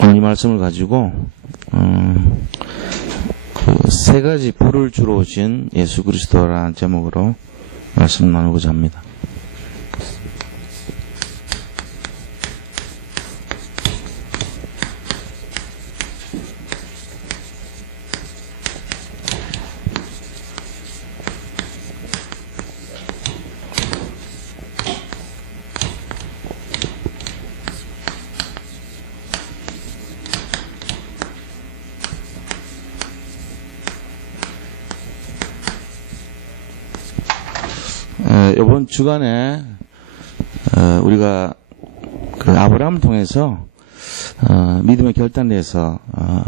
오늘 이 말씀을 가지고 그 세 가지 불을 주러 오신 예수 그리스도라는 제목으로 말씀 나누고자 합니다. 이번 주간에 우리가 그 아브라함을 통해서 믿음의 결단에 대해서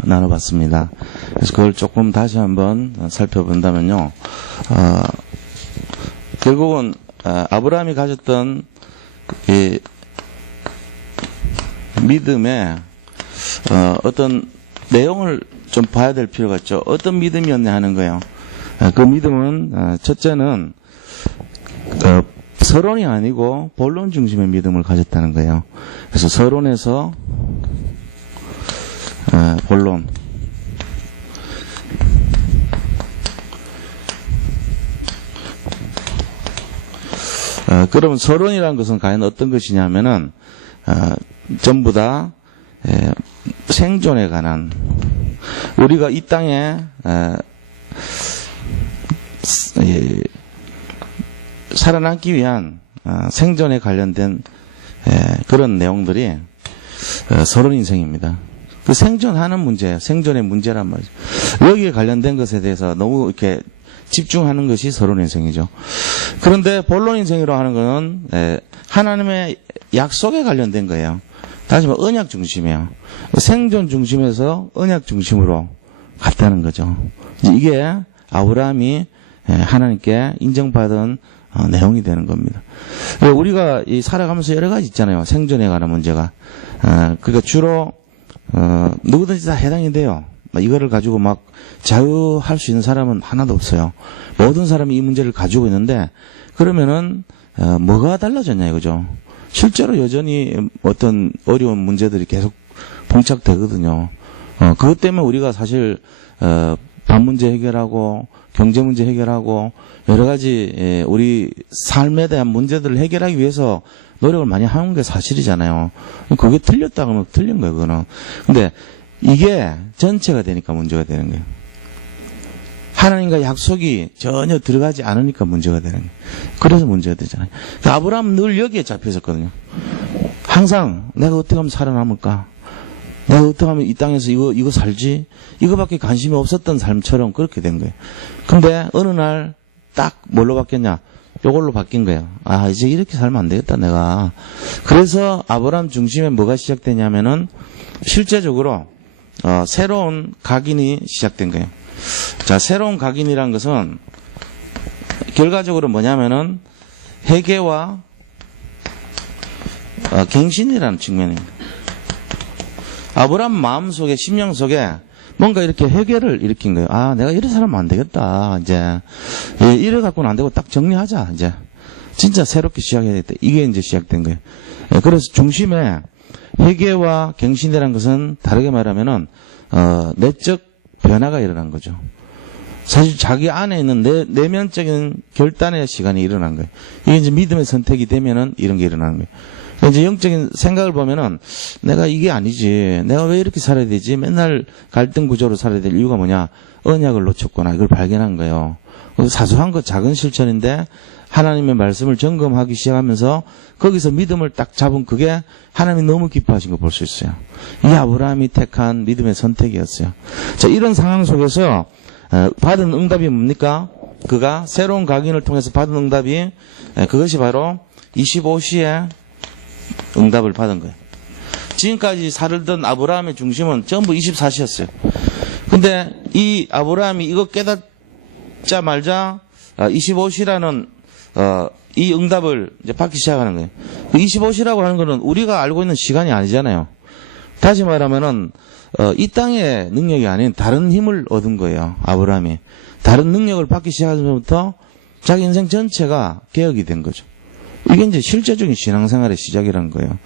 나눠봤습니다. 그래서 그걸 조금 다시 한번 살펴본다면요, 결국은 아브라함이 가졌던 이 믿음의 어떤 내용을 좀 봐야 될 필요가 있죠. 어떤 믿음이었냐 하는 거예요. 그 믿음은 첫째는 서론이 아니고 본론 중심의 믿음을 가졌다는 거예요. 그래서 서론에서 본론. 그러면 서론이라는 것은 과연 어떤 것이냐면은 전부 다 생존에 관한, 우리가 이 땅에 살아남기 위한 생존에 관련된 그런 내용들이 서론 인생입니다. 그 생존하는 문제, 생존의 문제란 말이죠. 여기에 관련된 것에 대해서 너무 이렇게 집중하는 것이 서론 인생이죠. 그런데 본론 인생이라고 하는 것은 하나님의 약속에 관련된 거예요. 다시 말해 언약 중심이에요. 생존 중심에서 언약 중심으로 갔다는 거죠. 이게 아브라함이 하나님께 인정받은 내용이 되는 겁니다. 우리가 살아가면서 여러 가지 있잖아요. 생존에 관한 문제가. 그러니까 주로 누구든지 다 해당이 돼요. 이거를 가지고 막 자유할 수 있는 사람은 하나도 없어요. 모든 사람이 이 문제를 가지고 있는데, 그러면은 뭐가 달라졌냐 이거죠. 실제로 여전히 어떤 어려운 문제들이 계속 봉착되거든요. 그것 때문에 우리가 사실 밥 문제 해결하고 경제 문제 해결하고 여러 가지 우리 삶에 대한 문제들을 해결하기 위해서 노력을 많이 하는 게 사실이잖아요. 그게 틀렸다 그러면 틀린 거예요, 그거는. 근데 이게 전체가 되니까 문제가 되는 거예요. 하나님과 약속이 전혀 들어가지 않으니까 문제가 되는 거예요. 그래서 문제가 되잖아요. 아브라함은 늘 여기에 잡혀 있었거든요. 항상 내가 어떻게 하면 살아남을까? 내가 어떻게 하면 이 땅에서 이거 살지? 이거밖에 관심이 없었던 삶처럼 그렇게 된 거예요. 근데 어느 날 딱 뭘로 바뀌었냐? 요걸로 바뀐 거예요. 아, 이제 이렇게 살면 안 되겠다, 내가. 그래서 아브라함 중심에 뭐가 시작되냐면은 실제적으로 새로운 각인이 시작된 거예요. 자, 새로운 각인이란 것은 결과적으로 뭐냐면은 회개와 갱신이라는 측면입니다. 아브라함 마음속에, 심령 속에 뭔가 이렇게 회개를 일으킨 거예요. 아, 내가 이래 살면 안 되겠다. 이제 이래 갖고는 안 되고 딱 정리하자. 이제 진짜 새롭게 시작해야 되겠다. 이게 이제 시작된 거예요. 그래서 중심에 회개와 갱신이라는 것은 다르게 말하면은 내적 변화가 일어난 거죠. 사실 자기 안에 있는 내면적인 결단의 시간이 일어난 거예요. 이게 이제 믿음의 선택이 되면은 이런 게 일어나는 거예요. 이제 영적인 생각을 보면은 내가 이게 아니지. 내가 왜 이렇게 살아야 되지? 맨날 갈등 구조로 살아야 될 이유가 뭐냐? 언약을 놓쳤구나. 이걸 발견한 거예요. 사소한 것, 작은 실천인데 하나님의 말씀을 점검하기 시작하면서 거기서 믿음을 딱 잡은 그게 하나님이 너무 기뻐하신 거 볼 수 있어요. 이게 아브라함이 택한 믿음의 선택이었어요. 자, 이런 상황 속에서 받은 응답이 뭡니까? 그가 새로운 각인을 통해서 받은 응답이 그것이 바로 25시에 응답을 받은 거예요. 지금까지 살던 아브라함의 중심은 전부 24시였어요. 근데 이 아브라함이 이거 깨닫자 말자 25시라는 이 응답을 이제 받기 시작하는 거예요. 25시라고 하는 거는 우리가 알고 있는 시간이 아니잖아요. 다시 말하면은 이 땅의 능력이 아닌 다른 힘을 얻은 거예요. 아브라함이 다른 능력을 받기 시작하면서부터 자기 인생 전체가 개혁이 된 거죠. 이게 이제 실제적인 신앙생활의 시작이라는 거예요.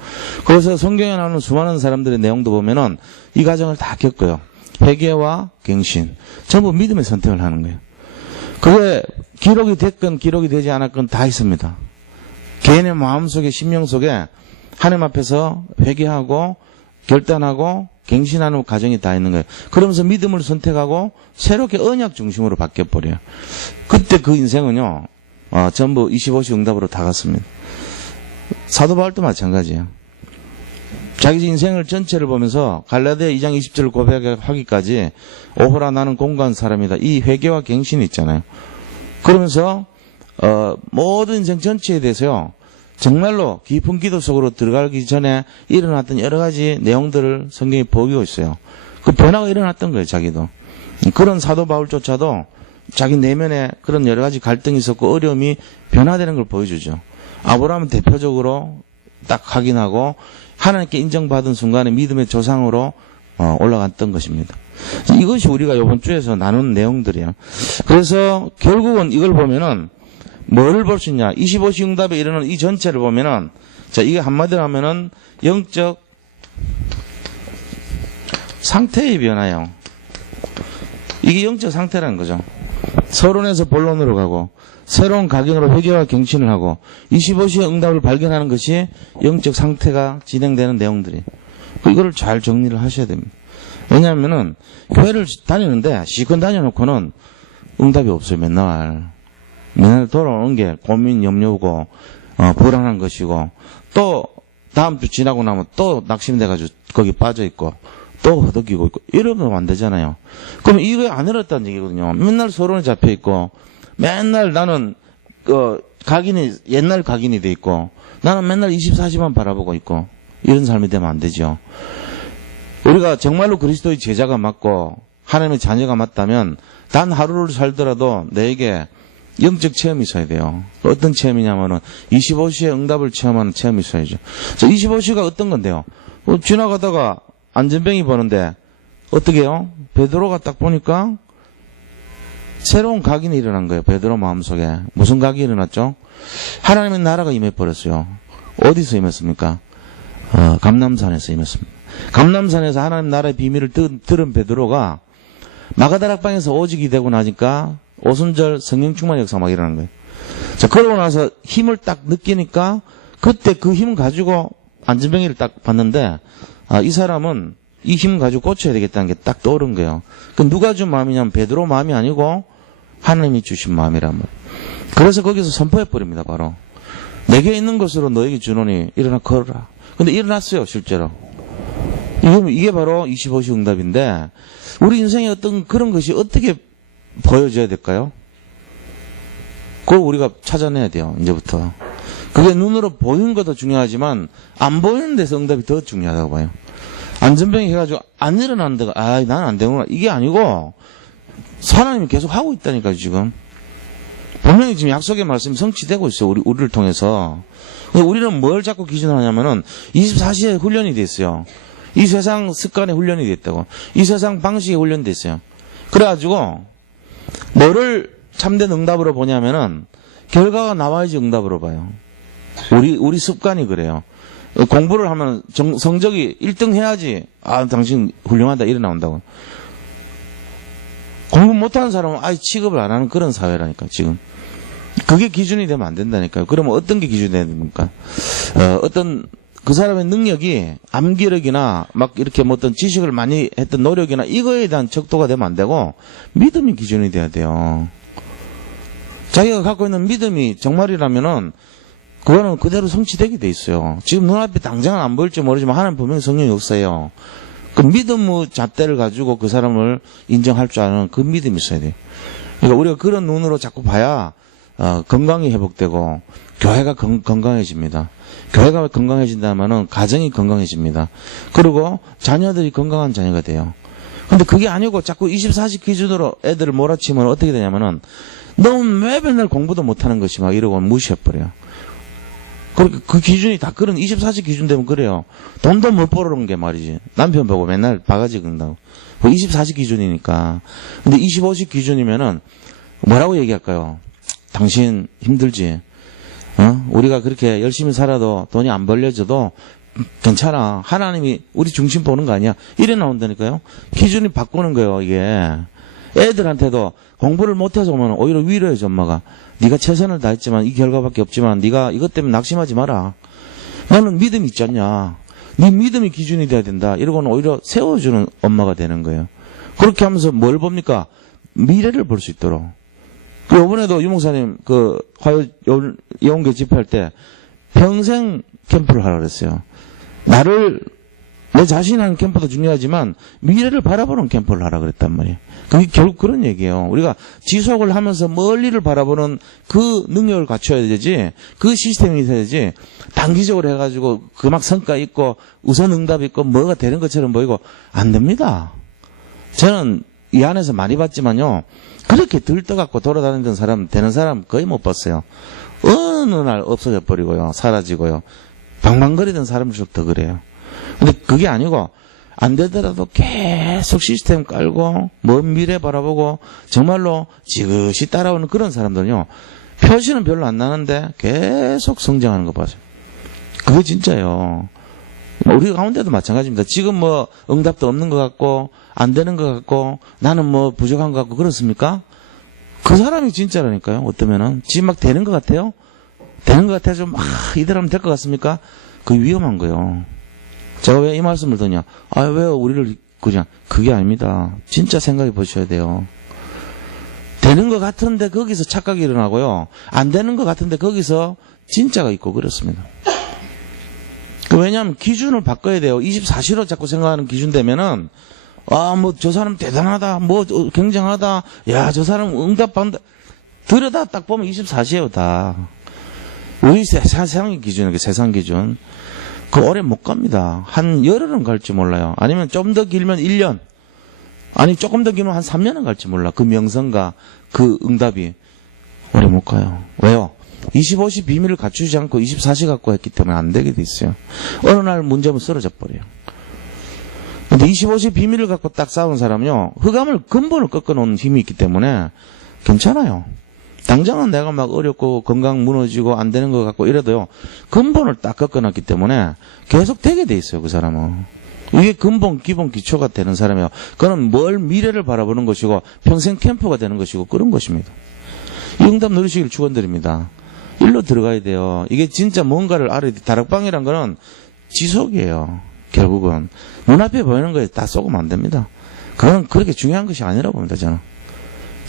그래서 성경에 나오는 수많은 사람들의 내용도 보면은 이 과정을 다 겪어요. 회개와 갱신. 전부 믿음의 선택을 하는 거예요. 그게 기록이 됐건 기록이 되지 않았건 다 있습니다. 개인의 마음속에 심령 속에 하나님 앞에서 회개하고 결단하고 갱신하는 과정이 다 있는 거예요. 그러면서 믿음을 선택하고 새롭게 언약 중심으로 바뀌어버려요. 그때 그 인생은요, 전부 25시 응답으로 다 갔습니다. 사도 바울도 마찬가지예요. 자기 인생을 전체를 보면서 갈라디아 2장 20절을 고백하기까지 오호라 나는 공고한 사람이다. 이 회개와 갱신이 있잖아요. 그러면서 모든 인생 전체에 대해서요. 정말로 깊은 기도 속으로 들어가기 전에 일어났던 여러 가지 내용들을 성경이 보이고 있어요. 그 변화가 일어났던 거예요, 자기도. 그런 사도 바울조차도 자기 내면에 그런 여러 가지 갈등이 있었고 어려움이 변화되는 걸 보여주죠. 아브라함은 대표적으로 딱 확인하고 하나님께 인정받은 순간에 믿음의 조상으로 올라갔던 것입니다. 이것이 우리가 이번 주에서 나눈 내용들이에요. 그래서 결국은 이걸 보면은 뭐를 볼 수 있냐? 25시 응답에 이르는 이 전체를 보면은, 자, 이게 한마디로 하면은 영적 상태의 변화예요. 이게 영적 상태라는 거죠. 서론에서 본론으로 가고, 새로운 각인으로 회개와 갱신을 하고, 25시의 응답을 발견하는 것이 영적 상태가 진행되는 내용들이에요. 이거를 잘 정리를 하셔야 됩니다. 왜냐하면은, 교회를 다니는데, 시컷 다녀놓고는 응답이 없어요, 맨날 돌아오는 게 고민, 염려고, 불안한 것이고, 또, 다음 주 지나고 나면 또 낙심돼가지고 거기 빠져있고, 또 허덕이고 있고, 이러면 안 되잖아요. 그럼 이거 안 이뤘다는 얘기거든요. 맨날 서론에 잡혀있고, 맨날 나는, 옛날 각인이 돼 있고, 나는 맨날 24시만 바라보고 있고, 이런 삶이 되면 안 되죠. 우리가 정말로 그리스도의 제자가 맞고, 하나님의 자녀가 맞다면, 단 하루를 살더라도 내게 영적 체험이 있어야 돼요. 어떤 체험이냐면은 25시의 응답을 체험하는 체험이 있어야죠. 25시가 어떤 건데요? 지나가다가 안전병이 보는데 어떻게 해요? 베드로가 딱 보니까 새로운 각인이 일어난 거예요. 베드로 마음속에. 무슨 각이 일어났죠? 하나님의 나라가 임해버렸어요. 어디서 임했습니까? 감람산에서 임했습니다. 감람산에서 하나님 나라의 비밀을 들은 베드로가 마가다락방에서 오직이 되고 나니까 오순절 성령 충만 역사 막 일어나는 거예요. 자, 그러고 나서 힘을 딱 느끼니까 그때 그 힘 가지고 안전병이를 딱 봤는데, 이 사람은 이 힘 가지고 고쳐야 되겠다는 게 딱 떠오른 거예요. 그 누가 준 마음이냐면 베드로 마음이 아니고 하나님이 주신 마음이란 말이에요. 그래서 거기서 선포해버립니다, 바로. 내게 있는 것으로 너에게 주노니 일어나 걸어라. 근데 일어났어요, 실제로. 이게 바로 25시 응답인데, 우리 인생에 어떤 그런 것이 어떻게 보여줘야 될까요? 그걸 우리가 찾아내야 돼요, 이제부터. 그게 눈으로 보이는 것도 중요하지만, 안 보이는 데서 응답이 더 중요하다고 봐요. 안전병이 해가지고, 안 일어나는 데가, 난 안 되구나. 이게 아니고, 하나님이 계속 하고 있다니까요, 지금. 분명히 지금 약속의 말씀이 성취되고 있어요, 우리를 통해서. 우리는 뭘 자꾸 기준하냐면은, 24시에 훈련이 돼 있어요. 이 세상 습관에 훈련이 돼 있다고. 이 세상 방식에 훈련이 돼 있어요. 그래가지고, 뭐를 참된 응답으로 보냐면은 결과가 나와야지 응답으로 봐요. 우리 습관이 그래요. 공부를 하면 성적이 1등 해야지 당신 훌륭하다 이래 나온다고. 공부 못하는 사람은 아예 취급을 안 하는 그런 사회라니까 지금. 그게 기준이 되면 안 된다니까요. 그러면 어떤 게 기준이 됩니까? 어떤 그 사람의 능력이 암기력이나 막 이렇게 뭐 어떤 지식을 많이 했던 노력이나 이거에 대한 척도가 되면 안 되고 믿음이 기준이 돼야 돼요. 자기가 갖고 있는 믿음이 정말이라면은 그거는 그대로 성취되게 돼 있어요. 지금 눈앞에 당장은 안 보일지 모르지만 하나님 분명히 성령이 없어요. 그 믿음의 잣대를 가지고 그 사람을 인정할 줄 아는 그 믿음이 있어야 돼요. 그러니까 우리가 그런 눈으로 자꾸 봐야 건강이 회복되고 교회가 건강해집니다. 교회가 건강해진다면은 가정이 건강해집니다. 그리고 자녀들이 건강한 자녀가 돼요. 근데 그게 아니고 자꾸 24시 기준으로 애들을 몰아치면 어떻게 되냐면은 너무 왜 맨날 공부도 못하는 것이 막 이러고 무시해버려요. 그 기준이 다 그런 24시 기준 되면 그래요. 돈도 못 벌어오는 게 말이지. 남편 보고 맨날 바가지 긁는다고. 24시 기준이니까. 근데 25시 기준이면은 뭐라고 얘기할까요? 당신 힘들지? 우리가 그렇게 열심히 살아도 돈이 안 벌려져도 괜찮아. 하나님이 우리 중심 보는 거 아니야. 이래 나온다니까요. 기준이 바꾸는 거예요, 이게. 애들한테도 공부를 못해서 오면 오히려 위로해줘, 엄마가. 네가 최선을 다했지만 이 결과밖에 없지만 네가 이것 때문에 낙심하지 마라. 너는 믿음이 있지 않냐. 네 믿음이 기준이 돼야 된다. 이러고는 오히려 세워주는 엄마가 되는 거예요. 그렇게 하면서 뭘 봅니까? 미래를 볼 수 있도록. 이번에도 유목사님 화요 예언교 집회할 때 평생 캠프를 하라 그랬어요. 내 자신이 하는 캠프도 중요하지만 미래를 바라보는 캠프를 하라 그랬단 말이에요. 그게 결국 그런 얘기예요. 우리가 지속을 하면서 멀리를 바라보는 그 능력을 갖춰야 되지, 그 시스템이 있어야 되지, 단기적으로 해가지고 막 성과 있고 우선 응답 있고 뭐가 되는 것처럼 보이고 안 됩니다. 저는 이 안에서 많이 봤지만요, 그렇게 들떠갖고 돌아다니던 사람, 되는 사람 거의 못 봤어요. 어느 날 없어져 버리고요, 사라지고요. 방방거리던 사람일수록 더 그래요. 근데 그게 아니고, 안 되더라도 계속 시스템 깔고, 먼 미래 바라보고, 정말로 지그시 따라오는 그런 사람들은요, 표시는 별로 안 나는데, 계속 성장하는 거 봐요. 그거 진짜요. 우리 가운데도 마찬가지입니다. 지금 응답도 없는 것 같고, 안 되는 것 같고, 나는 부족한 것 같고, 그렇습니까? 그 사람이 진짜라니까요, 어떠면은. 지금 막 되는 것 같아요? 되는 것 같아서 이대로 하면 될 것 같습니까? 그게 위험한 거예요. 제가 왜 이 말씀을 드냐? 왜 우리를 그냥, 그게 아닙니다. 진짜 생각해 보셔야 돼요. 되는 것 같은데 거기서 착각이 일어나고요. 안 되는 것 같은데 거기서 진짜가 있고 그렇습니다. 왜냐하면 기준을 바꿔야 돼요. 24시로 자꾸 생각하는 기준 되면은, 저 사람 대단하다, 굉장하다, 야, 저 사람 응답한다. 들여다 딱 보면 24시예요, 다. 우리 세상의 기준이에요, 세상 기준. 오래 못 갑니다. 한 열흘은 갈지 몰라요. 아니면 좀 더 길면 1년. 아니, 조금 더 길면 한 3년은 갈지 몰라. 그 명성과 그 응답이. 오래 못 가요. 왜요? 25시 비밀을 갖추지 않고 24시 갖고 했기 때문에 안 되게 돼 있어요. 어느 날 문제면 쓰러져 버려요. 근데 25시 비밀을 갖고 딱 싸운 사람은요, 흑암을 근본을 꺾어놓는 힘이 있기 때문에 괜찮아요. 당장은 내가 막 어렵고 건강 무너지고 안 되는 것 같고 이래도요, 근본을 딱 꺾어놨기 때문에 계속 되게 돼 있어요, 그 사람은. 이게 근본, 기본, 기초가 되는 사람이에요. 그는 뭘 미래를 바라보는 것이고 평생 캠프가 되는 것이고 그런 것입니다. 이 응답 누리시길 축원드립니다. 일로 들어가야 돼요. 이게 진짜 뭔가를 알아야 돼. 다락방이란 거는 지속이에요. 결국은 눈앞에 보이는 거에 다 쏘면 안 됩니다. 그건 그렇게 중요한 것이 아니라고 봅니다, 저는.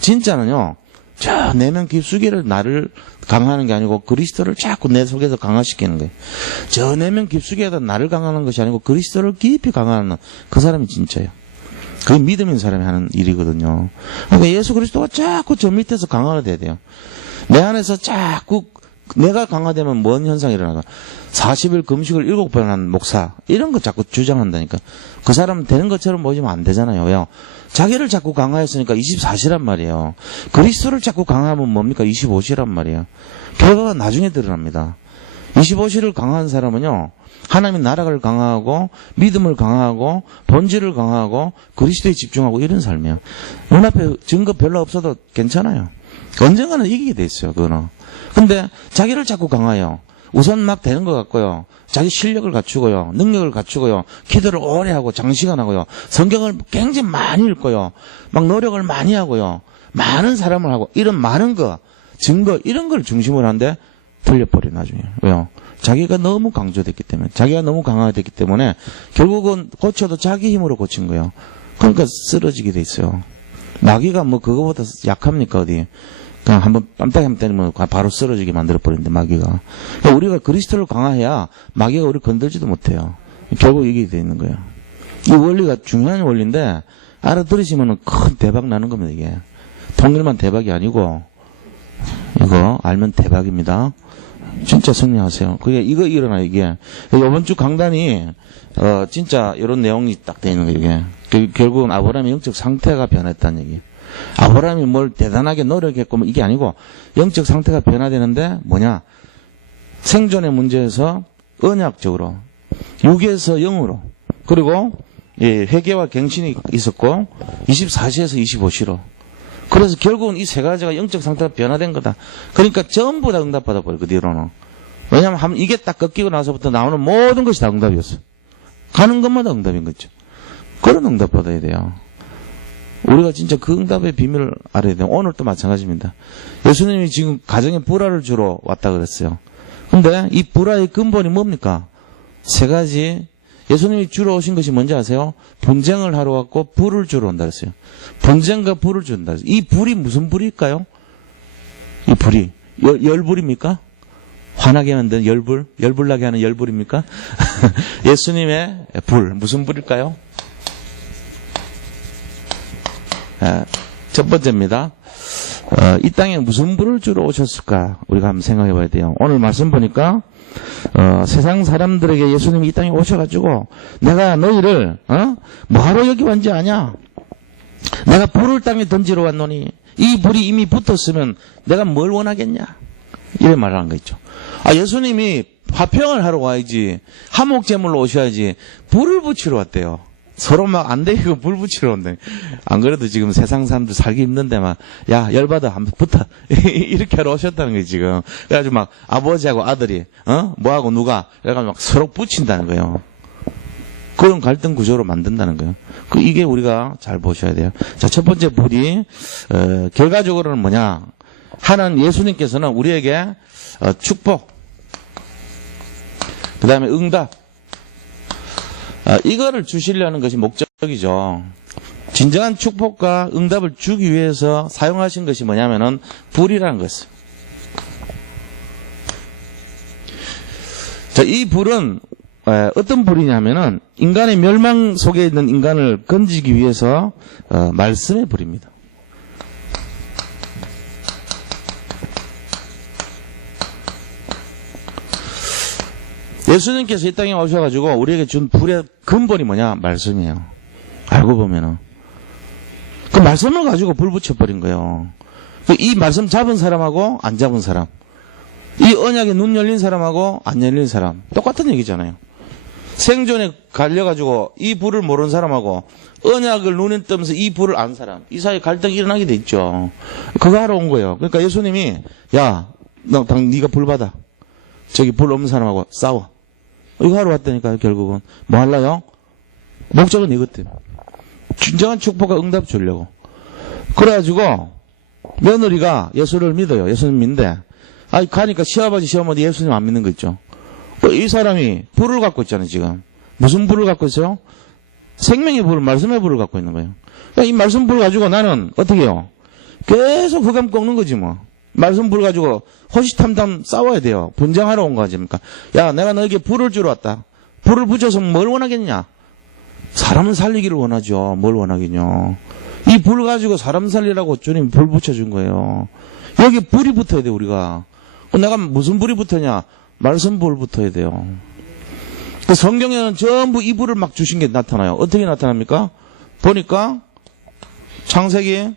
진짜는요, 저 내면 깊숙이를 나를 강화하는 게 아니고 그리스도를 자꾸 내 속에서 강화시키는 거예요. 저 내면 깊숙이에다 나를 강화하는 것이 아니고 그리스도를 깊이 강화하는 그 사람이 진짜예요. 그게 믿음 있는 사람이 하는 일이거든요. 그러니까 예수 그리스도가 자꾸 저 밑에서 강화가 돼야 돼요. 내 안에서 자꾸 내가 강화되면 뭔 현상이 일어나가? 40일 금식을 7번 한 목사, 이런 거 자꾸 주장한다니까. 그 사람 되는 것처럼 보이면 안 되잖아요. 왜요? 자기를 자꾸 강화했으니까 24시란 말이에요. 그리스도를 자꾸 강화하면 뭡니까? 25시란 말이에요. 결과가 나중에 드러납니다. 25시를 강화한 사람은요, 하나님의 나라를 강화하고 믿음을 강화하고 본질을 강화하고 그리스도에 집중하고 이런 삶이에요. 눈앞에 증거 별로 없어도 괜찮아요. 언젠가는 이기게 돼 있어요, 그거는. 근데 자기를 자꾸 강화해요. 우선 막 되는 것 같고요. 자기 실력을 갖추고요. 능력을 갖추고요. 기도를 오래 하고 장시간 하고요. 성경을 굉장히 많이 읽고요. 막 노력을 많이 하고요. 많은 사람을 하고 이런 많은 거, 증거 이런 걸 중심으로 하는데 틀려버려 나중에. 왜요? 자기가 너무 강조됐기 때문에, 자기가 너무 강화가 됐기 때문에 결국은 고쳐도 자기 힘으로 고친 거예요. 그러니까 쓰러지게 돼 있어요. 마귀가 그거보다 약합니까 어디? 그냥 한번 뺨따기 한번 때리면 바로 쓰러지게 만들어버리는데 마귀가. 그러니까 우리가 그리스도를 강화해야 마귀가 우리를 건들지도 못해요. 결국 이게 돼 있는 거예요. 이 원리가 중요한 원리인데 알아들으시면 큰 대박 나는 겁니다. 이게 통일만 대박이 아니고 이거 알면 대박입니다. 진짜 승리하세요. 그게 이거 일어나 이게 이번 주 강단이 진짜 이런 내용이 딱 돼 있는 거예요. 이게 결국은 아브라함의 영적 상태가 변했다는 얘기예요. 아브라함이 뭘 대단하게 노력했고 이게 아니고 영적 상태가 변화되는데 뭐냐? 생존의 문제에서 언약적으로, 육에서 영으로, 그리고 회개와 갱신이 있었고 24시에서 25시로. 그래서 결국은 이 세 가지가 영적 상태가 변화된 거다. 그러니까 전부 다 응답받아 버려, 그 뒤로는. 왜냐면 이게 딱 꺾이고 나서부터 나오는 모든 것이 다 응답이었어. 가는 것마다 응답인 거죠. 그런 응답 받아야 돼요. 우리가 진짜 그 응답의 비밀을 알아야 돼요. 오늘도 마찬가지입니다. 예수님이 지금 가정에 불화를 주러 왔다 그랬어요. 근데 이 불화의 근본이 뭡니까? 세 가지. 예수님이 주러 오신 것이 뭔지 아세요? 분쟁을 하러 왔고 불을 주러 온다 그랬어요. 분쟁과 불을 준다 그랬어요. 이 불이 무슨 불일까요? 이 불이 열불입니까? 화나게 만든 열불? 열불나게 하는 열불입니까? 예수님의 불, 무슨 불일까요? 첫 번째입니다. 이 땅에 무슨 불을 주러 오셨을까? 우리가 한번 생각해 봐야 돼요. 오늘 말씀 보니까 세상 사람들에게 예수님이 이 땅에 오셔가지고 내가 너희를 뭐하러 여기 왔는지 아냐? 내가 불을 땅에 던지러 왔노니 이 불이 이미 붙었으면 내가 뭘 원하겠냐? 이런 말을 한 거 있죠. 예수님이 화평을 하러 와야지, 화목제물로 오셔야지 불을 붙이러 왔대요. 서로 막 안 되고 불 붙이러 온대. 안 그래도 지금 세상 사람들 살기 힘든데 막, 야, 열받아, 한번 붙어. 이렇게 하러 오셨다는 거예요, 지금. 그래가지고 막 아버지하고 아들이, 뭐하고 누가, 그래가지고 막 서로 붙인다는 거예요. 그런 갈등 구조로 만든다는 거예요. 이게 우리가 잘 보셔야 돼요. 자, 첫 번째 불이, 결과적으로는 뭐냐. 하나님 예수님께서는 우리에게 축복, 그 다음에 응답, 이거를 주시려는 것이 목적이죠. 진정한 축복과 응답을 주기 위해서 사용하신 것이 뭐냐면은 불이라는 것이에요. 자, 이 불은 어떤 불이냐면은 인간의 멸망 속에 있는 인간을 건지기 위해서 말씀의 불입니다. 예수님께서 이 땅에 오셔가지고 우리에게 준 불의 근본이 뭐냐? 말씀이에요. 알고 보면은. 그 말씀을 가지고 불 붙여버린 거예요. 이 말씀 잡은 사람하고 안 잡은 사람. 이 언약에 눈 열린 사람하고 안 열린 사람. 똑같은 얘기잖아요. 생존에 갈려가지고 이 불을 모르는 사람하고 언약을 눈에 뜨면서 이 불을 안 사람. 이 사이에 갈등이 일어나게 돼 있죠. 그거 하러 온 거예요. 그러니까 예수님이, 야, 네가 불 받아. 저기 불 없는 사람하고 싸워. 이거 하러 왔다니까요, 결국은. 뭐 하려요? 목적은 이것 때문에. 진정한 축복과 응답 주려고. 그래가지고, 며느리가 예수를 믿어요. 예수님 믿는데, 가니까 시아버지, 시어머니 예수님 안 믿는 거 있죠. 이 사람이 불을 갖고 있잖아요, 지금. 무슨 불을 갖고 있어요? 생명의 불, 말씀의 불을 갖고 있는 거예요. 그러니까 이 말씀 불을 가지고 나는 어떻게 해요? 계속 흑암 꺾는 거지, 뭐. 말씀 불 가지고 호시탐탐 싸워야 돼요. 분쟁하러 온 거 아닙니까? 야, 내가 너에게 불을 주러 왔다. 불을 붙여서 뭘 원하겠냐? 사람을 살리기를 원하죠. 뭘 원하겠냐? 이 불 가지고 사람 살리라고 주님이 불 붙여준 거예요. 여기 불이 붙어야 돼, 우리가. 내가 무슨 불이 붙어냐? 말씀 불 붙어야 돼요. 그 성경에는 전부 이 불을 막 주신 게 나타나요. 어떻게 나타납니까? 보니까 창세기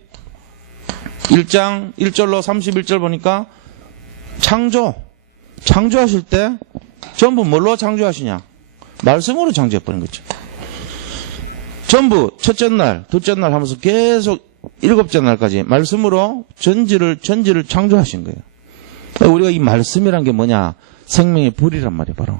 1장 1절로 31절 보니까 창조하실 때 전부 뭘로 창조하시냐? 말씀으로 창조해버린 거죠. 전부 첫째 날, 둘째 날 하면서 계속 일곱째 날까지 말씀으로 전지를 창조하신 거예요. 우리가 이 말씀이란 게 뭐냐? 생명의 불이란 말이에요, 바로.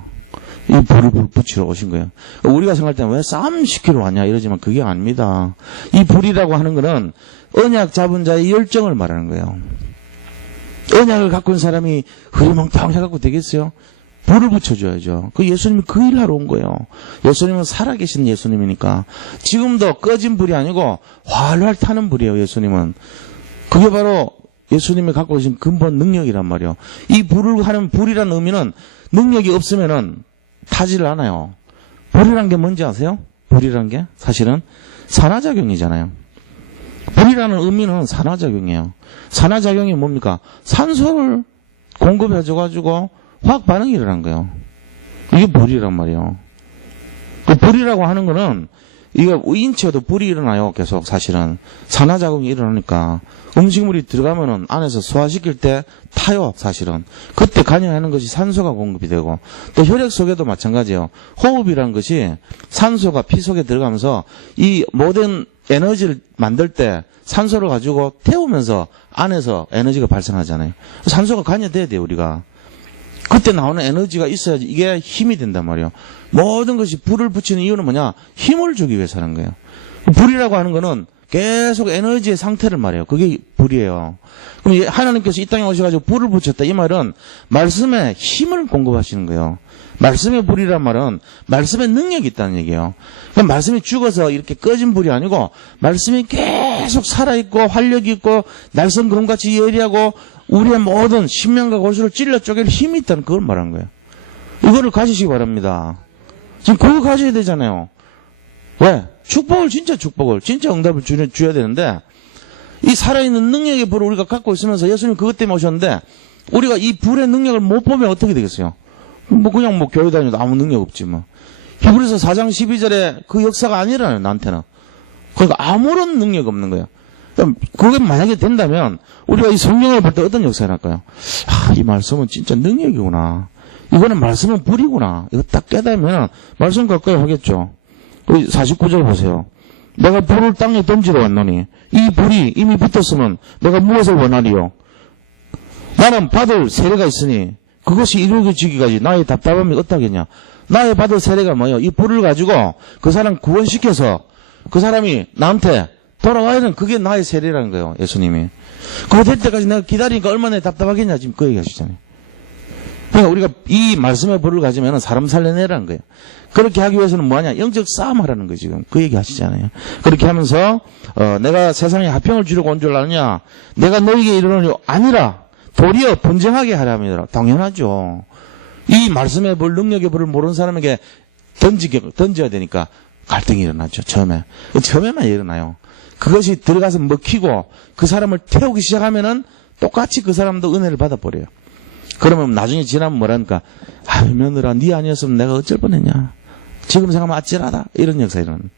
이 불을 붙이러 오신 거예요. 우리가 생각할 때는 왜 싸움 시키러 왔냐 이러지만 그게 아닙니다. 이 불이라고 하는 거는 언약 잡은 자의 열정을 말하는 거예요. 언약을 갖고 있는 사람이 흐리멍텅 해갖고 되겠어요? 불을 붙여줘야죠. 그 예수님이 그 일하러 온 거예요. 예수님은 살아계신 예수님이니까. 지금도 꺼진 불이 아니고 활활 타는 불이에요, 예수님은. 그게 바로 예수님이 갖고 계신 근본 능력이란 말이에요. 이 불을 하는 불이라는 의미는 능력이 없으면은 타지를 않아요. 불이란 게 뭔지 아세요? 불이란 게 사실은 산화작용이잖아요. 불이라는 의미는 산화작용이에요. 산화작용이 뭡니까? 산소를 공급해줘가지고 화학 반응이 일어난 거예요. 이게 불이란 말이에요. 그 불이라고 하는 거는 이거 인체에도 불이 일어나요. 계속 사실은 산화작용이 일어나니까 음식물이 들어가면은 안에서 소화시킬 때 타요. 사실은 그때 관여하는 것이 산소가 공급이 되고 또 혈액 속에도 마찬가지예요. 호흡이라는 것이 산소가 피 속에 들어가면서 이 모든 에너지를 만들 때 산소를 가지고 태우면서 안에서 에너지가 발생하잖아요. 산소가 관여돼야 돼요, 우리가. 그때 나오는 에너지가 있어야지 이게 힘이 된단 말이에요. 모든 것이 불을 붙이는 이유는 뭐냐? 힘을 주기 위해서 하는 거예요. 불이라고 하는 거는 계속 에너지의 상태를 말해요. 그게 불이에요. 그럼 하나님께서 이 땅에 오셔가지고 불을 붙였다. 이 말은 말씀에 힘을 공급하시는 거예요. 말씀의 불이란 말은 말씀의 능력이 있다는 얘기예요. 그럼 말씀이 죽어서 이렇게 꺼진 불이 아니고 말씀이 계속 살아있고 활력이 있고 날선 검같이 예리하고 우리의 모든 신명과 골수를 찔러 쪼갤 힘이 있다는 그걸 말한 거예요. 이거를 가지시기 바랍니다. 지금 그거 가져야 되잖아요. 왜? 축복을 진짜 응답을 줘야 되는데 이 살아있는 능력의 불을 우리가 갖고 있으면서 예수님 그것 때문에 오셨는데 우리가 이 불의 능력을 못 보면 어떻게 되겠어요? 그냥 교회 다녀도 아무 능력 없지 뭐. 히브리서 4장 12절에 그 역사가 아니라요, 나한테는. 그러니까 아무런 능력 없는 거예요. 그게 만약에 된다면 우리가 이 성경을 볼 때 어떤 역사가 날까요? 이 말씀은 진짜 능력이구나. 이거는 말씀은 불이구나. 이거 딱 깨달으면 말씀 가까이 하겠죠. 49절 보세요. 내가 불을 땅에 던지러 왔노니 이 불이 이미 붙었으면 내가 무엇을 원하리요? 나는 받을 세례가 있으니 그것이 이루어지기까지 나의 답답함이 어떠하겠냐? 나의 받을 세례가 뭐예요? 이 불을 가지고 그 사람 구원시켜서 그 사람이 나한테 돌아와야 되는 그게 나의 세례라는 거예요. 예수님이. 그거 될 때까지 내가 기다리니까 얼마나 답답하겠냐 지금 그 얘기 하시잖아요. 그러니까 우리가 이 말씀의 불을 가지면 사람 살려내라는 거예요. 그렇게 하기 위해서는 뭐하냐? 영적 싸움 하라는 거예요, 지금. 그 얘기 하시잖아요. 그렇게 하면서, 내가 세상에 화평을 주려고 온 줄 아느냐? 내가 너에게 이르노니 아니라, 도리어 분쟁하게 하라며. 당연하죠. 이 말씀의 불, 능력의 불을 모르는 사람에게 던져야 되니까 갈등이 일어나죠, 처음에만 일어나요. 그것이 들어가서 먹히고 그 사람을 태우기 시작하면은 똑같이 그 사람도 은혜를 받아버려요. 그러면 나중에 지나면 뭐라니까, 며느라, 네 아니었으면 내가 어쩔 뻔했냐. 지금 생각하면 아찔하다. 이런 역사 일어나는.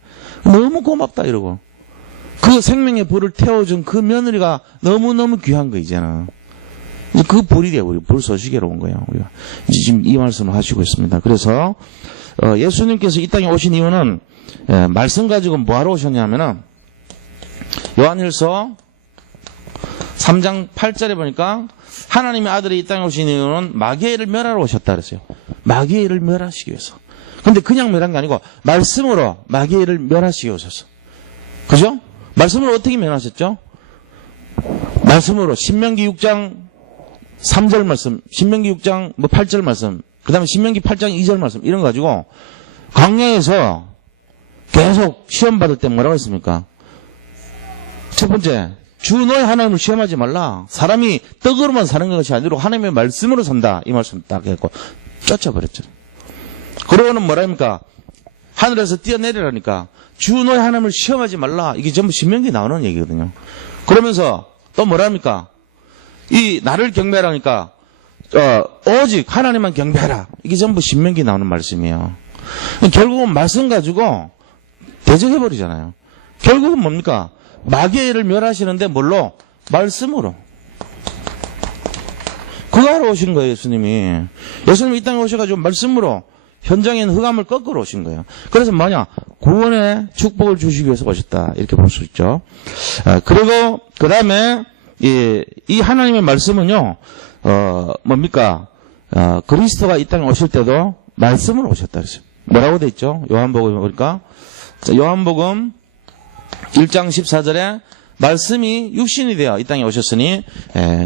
너무 고맙다 이러고. 그 생명의 불을 태워준 그 며느리가 너무너무 귀한 거 이제는. 그 불이 돼요. 우리 불 소식으로 온 거예요. 우리가 지금 이 말씀을 하시고 있습니다. 그래서 예수님께서 이 땅에 오신 이유는 말씀 가지고 뭐하러 오셨냐면은 요한일서 3장 8절에 보니까 하나님의 아들이 이 땅에 오신 이유는 마귀의 일을 멸하러 오셨다 그랬어요. 마귀의 일을 멸하시기 위해서. 근데 그냥 멸한 게 아니고 말씀으로 마귀의 일을 멸하시기 위해서. 그죠? 말씀으로 어떻게 멸하셨죠? 말씀으로 신명기 6장 3절 말씀, 신명기 6장 8절 말씀, 그 다음에 신명기 8장 2절 말씀 이런 거 가지고 광야에서 계속 시험 받을 때 뭐라고 했습니까? 첫 번째, 주 너의 하나님을 시험하지 말라. 사람이 떡으로만 사는 것이 아니라 하나님의 말씀으로 산다. 이 말씀 딱 했고 쫓아버렸죠. 그러고는 뭐랍니까? 하늘에서 뛰어내리라니까 주 너의 하나님을 시험하지 말라. 이게 전부 신명기에 나오는 얘기거든요. 그러면서 또 뭐랍니까? 이 나를 경배하라니까 오직 하나님만 경배하라. 이게 전부 신명기에 나오는 말씀이에요. 결국은 말씀 가지고 대적해버리잖아요. 결국은 뭡니까? 마귀의 일을 멸하시는데 뭘로? 말씀으로. 그거 하러 오신 거예요, 예수님이. 예수님이 이 땅에 오셔가지고 말씀으로 현장에 있는 흑암을 꺾으러 오신 거예요. 그래서 뭐냐? 구원의 축복을 주시기 위해서 오셨다. 이렇게 볼 수 있죠. 그리고 그 다음에 이 하나님의 말씀은요, 뭡니까? 그리스도가 이 땅에 오실 때도 말씀으로 오셨다 그랬어요. 뭐라고 돼 있죠? 요한복음에 보니까. 요한복음 1장 14절에 말씀이 육신이 되어 이 땅에 오셨으니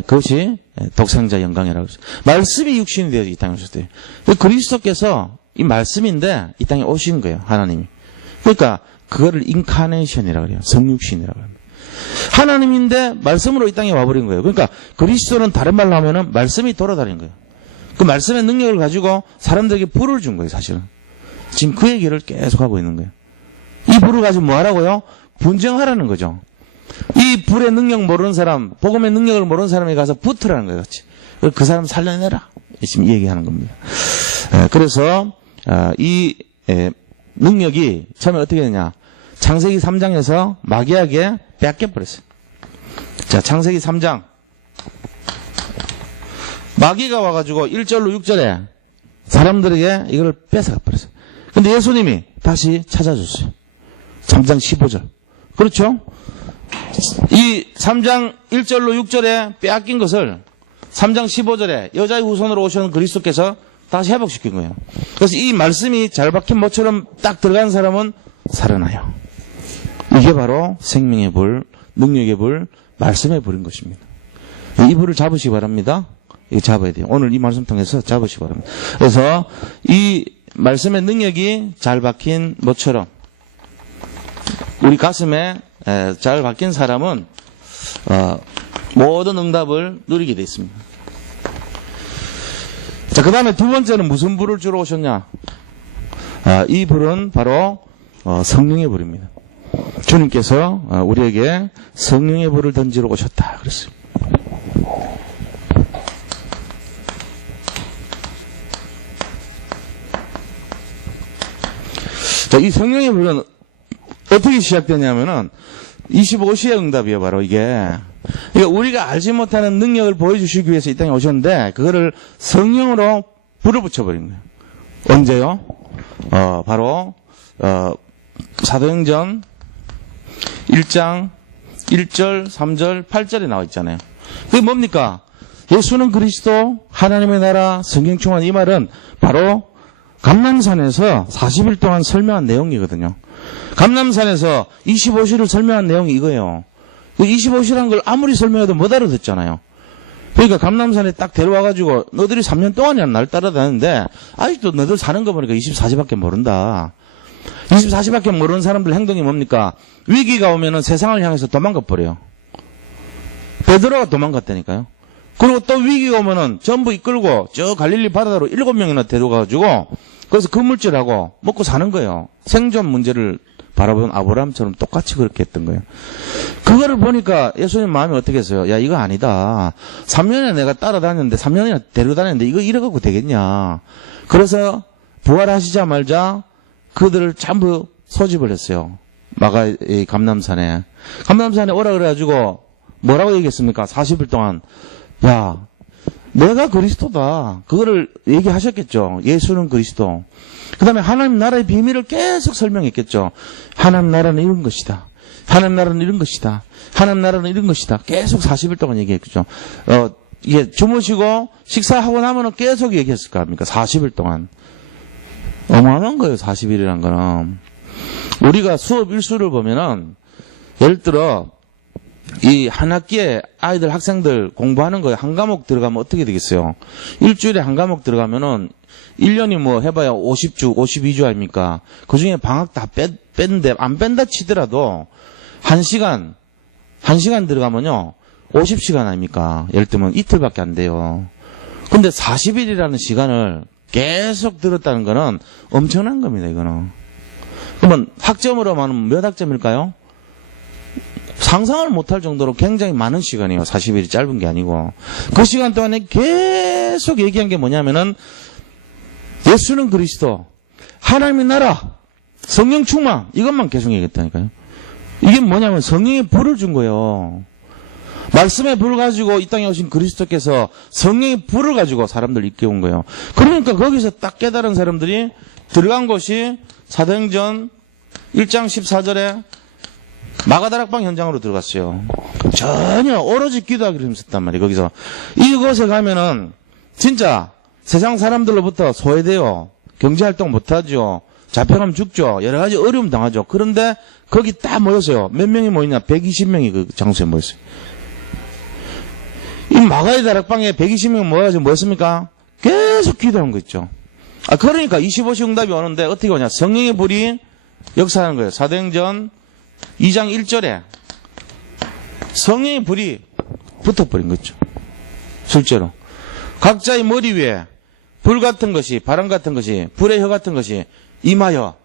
그것이 독생자 영광이라고 했어요. 말씀이 육신이 되어 이 땅에 오셨대요. 그리스도께서 이 말씀인데 이 땅에 오신 거예요. 하나님이. 그러니까 그거를 인카네이션이라고 해요. 성육신이라고 합니다. 하나님인데 말씀으로 이 땅에 와버린 거예요. 그러니까 그리스도는 다른 말로 하면은 말씀이 돌아다닌 거예요. 그 말씀의 능력을 가지고 사람들에게 불을 준 거예요. 사실은. 지금 그 얘기를 계속하고 있는 거예요. 이 불을 가지고 뭐 하라고요? 분쟁하라는 거죠. 이 불의 능력 모르는 사람, 복음의 능력을 모르는 사람이 가서 붙으라는 거예요. 같이. 그 사람 살려내라. 지금 얘기하는 겁니다. 그래서 이 능력이 처음에 어떻게 되냐. 창세기 3장에서 마귀에게 뺏겨버렸어요. 자, 창세기 3장. 마귀가 와가지고 1절로 6절에 사람들에게 이걸 뺏어가 버렸어요. 근데 예수님이 다시 찾아줬어요. 3장 15절. 그렇죠? 이 3장 1절로 6절에 빼앗긴 것을 3장 15절에 여자의 후손으로 오신 그리스도께서 다시 회복시킨 거예요. 그래서 이 말씀이 잘 박힌 모처럼 딱 들어간 사람은 살아나요. 이게 바로 생명의 불, 능력의 불, 말씀의 불인 것입니다. 이 불을 잡으시기 바랍니다. 이거 잡아야 돼요. 오늘 이 말씀 통해서 잡으시기 바랍니다. 그래서 이 말씀의 능력이 잘 박힌 모처럼 우리 가슴에 잘 박힌 사람은 모든 응답을 누리게 되어 있습니다. 자, 그 다음에 두 번째는 무슨 불을 주러 오셨냐? 이 불은 바로 성령의 불입니다. 주님께서 우리에게 성령의 불을 던지러 오셨다 그랬어요. 자, 이 성령의 불은 어떻게 시작되냐면은 25시의 응답이에요. 바로 이게. 그러니까 우리가 알지 못하는 능력을 보여주시기 위해서 이 땅에 오셨는데 그거를 성령으로 불을 붙여버린 거예요. 언제요? 바로 사도행전 1장 1절, 3절, 8절에 나와 있잖아요. 그게 뭡니까? 예수는 그리스도, 하나님의 나라, 성령 충만, 이 말은 바로 감람산에서 40일 동안 설명한 내용이거든요. 감람산에서 25시를 설명한 내용이 이거예요. 25시란 걸 아무리 설명해도 못 알아듣잖아요. 그러니까 감람산에 딱 데려와가지고 너들이 3년 동안이나 날 따라다녔는데 아직도 너들 사는 거 보니까 24시밖에 모른다. 24시밖에 모르는 사람들 행동이 뭡니까? 위기가 오면은 세상을 향해서 도망가 버려요. 베드로가 도망갔다니까요. 그리고 또 위기가 오면은 전부 이끌고 저 갈릴리 바다로 7명이나 데려가가지고 거기서 그물질하고 먹고 사는 거예요. 생존 문제를 바라본 아브라함처럼 똑같이 그렇게 했던 거예요. 그거를 보니까 예수님 마음이 어떻게 했어요? 야, 이거 아니다. 3년에 내가 따라다녔는데 3년이나 데려다녔는데 이거 이래갖고 되겠냐. 그래서 부활하시자마자 그들을 전부 소집을 했어요. 감람산에 오라 그래가지고 뭐라고 얘기했습니까? 40일 동안. 야, 내가 그리스도다. 그거를 얘기하셨겠죠. 예수는 그리스도. 그 다음에 하나님 나라의 비밀을 계속 설명했겠죠. 하나님 나라는 이런 것이다. 하나님 나라는 이런 것이다. 하나님 나라는 이런 것이다. 계속 40일 동안 얘기했겠죠. 이게 주무시고 식사하고 나면은 계속 얘기했을 거 아닙니까? 40일 동안. 어마어마한 거예요, 40일이란 거는. 우리가 수업 일수를 보면은, 예를 들어, 이 한 학기에 아이들, 학생들 공부하는 거에 한 과목 들어가면 어떻게 되겠어요? 일주일에 한 과목 들어가면은 1년이 뭐 해봐야 50주, 52주 아닙니까? 그 중에 방학 다 뺀데, 안 뺀다 치더라도 1시간 들어가면요, 50시간 아닙니까? 예를 들면 이틀밖에 안 돼요. 근데 40일이라는 시간을 계속 들었다는 거는 엄청난 겁니다, 이거는. 그러면 학점으로 말하면 몇 학점일까요? 상상을 못할 정도로 굉장히 많은 시간이에요. 40일이 짧은 게 아니고. 그 시간 동안에 계속 얘기한 게 뭐냐면은 예수는 그리스도, 하나님의 나라, 성령 충만, 이것만 계속 얘기했다니까요. 이게 뭐냐면 성령의 불을 준 거예요. 말씀의 불을 가지고 이 땅에 오신 그리스도께서 성령의 불을 가지고 사람들을 이끌어온 거예요. 그러니까 거기서 딱 깨달은 사람들이 들어간 곳이 사도행전 1장 14절에 마가다락방 현장으로 들어갔어요. 전혀 오로지 기도하기로 힘썼단 말이에요. 거기서 이곳에 가면은 진짜 세상 사람들로부터 소외돼요. 경제활동 못하죠. 잡혀가면 죽죠. 여러 가지 어려움 당하죠. 그런데 거기 딱 모였어요. 몇 명이 모이냐? 120명이 그 장소에 모였어요. 이 마가의 다락방에 120명 모여가지고 뭐였습니까? 계속 기도한 거 있죠. 그러니까 25시 응답이 오는데 어떻게 오냐? 성령의 불이 역사하는 거예요. 사도행전 2장 1절에 성령의 불이 붙어버린 거죠. 실제로. 각자의 머리 위에 불 같은 것이, 바람 같은 것이, 불의 혀 같은 것이 임하여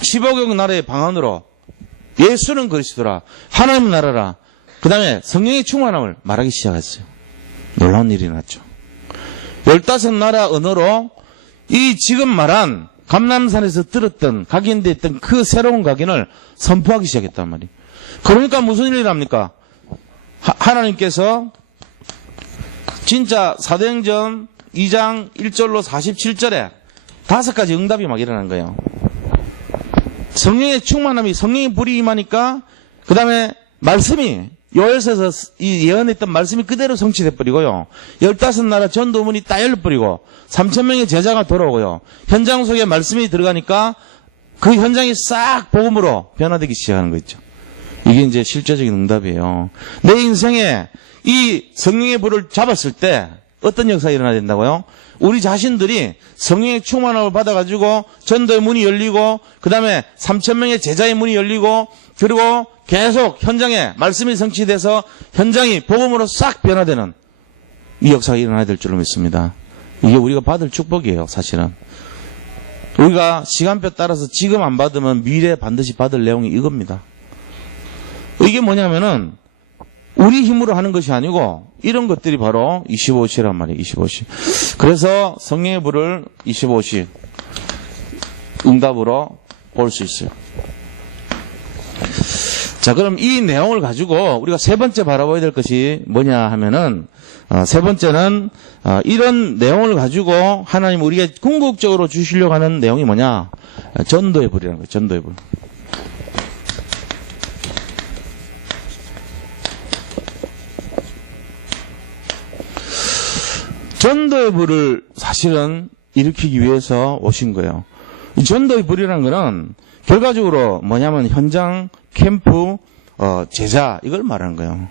15경 나라의 방언으로 예수는 그리스도라, 하나님 나라라, 그 다음에 성령의 충만함을 말하기 시작했어요. 놀라운 일이 났죠. 15나라 언어로 이 지금 말한 감람산에서 들었던, 각인됐던 그 새로운 각인을 선포하기 시작했단 말이에요. 그러니까 무슨 일이 납니까? 하나님께서 진짜 사도행전 2장 1절로 47절에 5가지 응답이 막 일어난 거예요. 성령의 충만함이, 성령의 불이 임하니까, 그 다음에 말씀이, 요엘서에서 이 예언했던 말씀이 그대로 성취돼버리고요. 15나라 전도문이 딱 열려버리고, 3,000명의 제자가 돌아오고요. 현장 속에 말씀이 들어가니까, 그 현장이 싹 복음으로 변화되기 시작하는 거 있죠. 이게 이제 실제적인 응답이에요. 내 인생에 이 성령의 불을 잡았을 때 어떤 역사가 일어나야 된다고요? 우리 자신들이 성령의 충만함을 받아가지고 전도의 문이 열리고 그 다음에 3,000명의 제자의 문이 열리고 그리고 계속 현장에 말씀이 성취돼서 현장이 복음으로 싹 변화되는 이 역사가 일어나야 될 줄로 믿습니다. 이게 우리가 받을 축복이에요. 사실은. 우리가 시간표 따라서 지금 안 받으면 미래에 반드시 받을 내용이 이겁니다. 이게 뭐냐면은 우리 힘으로 하는 것이 아니고 이런 것들이 바로 25시란 말이에요. 25시. 그래서 성령의 불을 25시 응답으로 볼 수 있어요. 자, 그럼 이 내용을 가지고 우리가 세 번째 바라봐야 될 것이 뭐냐 하면은 세 번째는 이런 내용을 가지고 하나님 우리가 궁극적으로 주시려고 하는 내용이 뭐냐? 전도의 불이라는 거예요. 전도의 불. 전도의 불을 사실은 일으키기 위해서 오신 거예요. 이 전도의 불이라는 거는 결과적으로 뭐냐면 현장, 캠프, 제자 이걸 말하는 거예요.